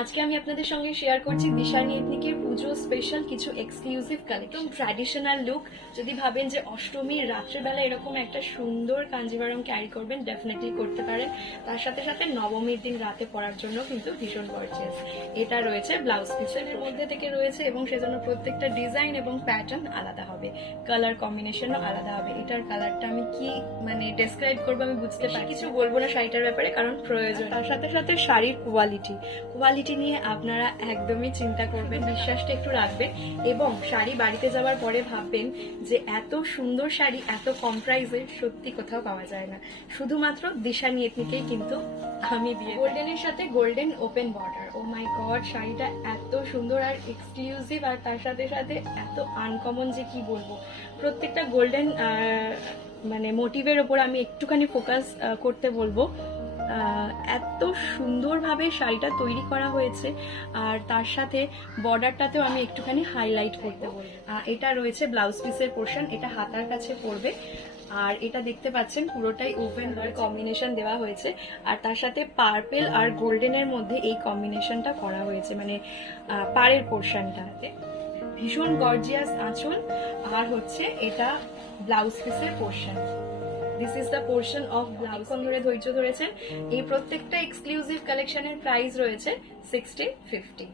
আজকে আমি আপনাদের সঙ্গে শেয়ার করছি দিশানি এথনিকের পুজো স্পেশাল কিছু এক্সক্লুসিভ কালেকশন। ট্র্যাডিশনাল লুক, যদি ভাবেন যে অষ্টমীর রাত্রেবেলা এরকম একটা সুন্দর কাঞ্জিভারম ক্যারি করবেন, ডেফিনেটলি করতে পারেন। তার সাথে সাথে নবমীর দিন রাতে পরার জন্য কিন্তু ভীষণ গর্জিয়াস। এটা রয়েছে ব্লাউজ পিসের মধ্যে থেকে রয়েছে এবং সেজন্য প্রত্যেকটা ডিজাইন এবং প্যাটার্ন আলাদা হবে, কালার কম্বিনেশনও আলাদা হবে। এটার কালারটা আমি কি ডেসক্রাইব করবো আমি বুঝতে পারি, কিছু বলবো না শাড়িটার ব্যাপারে, কারণ প্রয়োজন। তার সাথে সাথে শাড়ির কোয়ালিটি নিয়ে আপনারা একদমই চিন্তা করবেন, বিশ্বাসটা একটু রাখবেন এবং শাড়ি বাড়িতে যাওয়ার পরে ভাববেন যে এত সুন্দর শাড়ি এত কম প্রাইসে সত্যি কোথাও পাওয়া যায় না। শুধুমাত্র দিশানি এথনিকেই কিন্তু আমি বিয়ে। গোল্ডেনের সাথে গোল্ডেন ওপেন বর্ডার, ও মাই গড, শাড়িটা এত সুন্দর আর এক্সক্লুসিভ, আর তার সাথে সাথে এত আনকমন যে কি বলবো। প্রত্যেকটা গোল্ডেন মোটিভের ওপর আমি একটুখানি ফোকাস করতে বলবো। এত সুন্দরভাবে শাড়িটা তৈরি করা হয়েছে, আর তার সাথে বর্ডারটাতেও আমি একটুখানি হাইলাইট করতে বলবো। এটা রয়েছে ব্লাউজ পিসের পোর্শন, এটা হাতার কাছে পড়বে, আর এটা দেখতে পাচ্ছেন পুরোটাই ওপেন কম্বিনেশন দেওয়া হয়েছে, আর তার সাথে পার্পেল আর গোল্ডেনের মধ্যে এই কম্বিনেশনটা করা হয়েছে, পাড়ের পোর্শনটাতে ভীষণ গর্জিয়াস আঁচল। আর হচ্ছে এটা ব্লাউজ পিসের portion. This is the portion of blouse. ধরে ধৈর্য ধরেছেন। এই প্রত্যেকটা এক্সক্লুসিভ কালেকশনের প্রাইস রয়েছে 1650।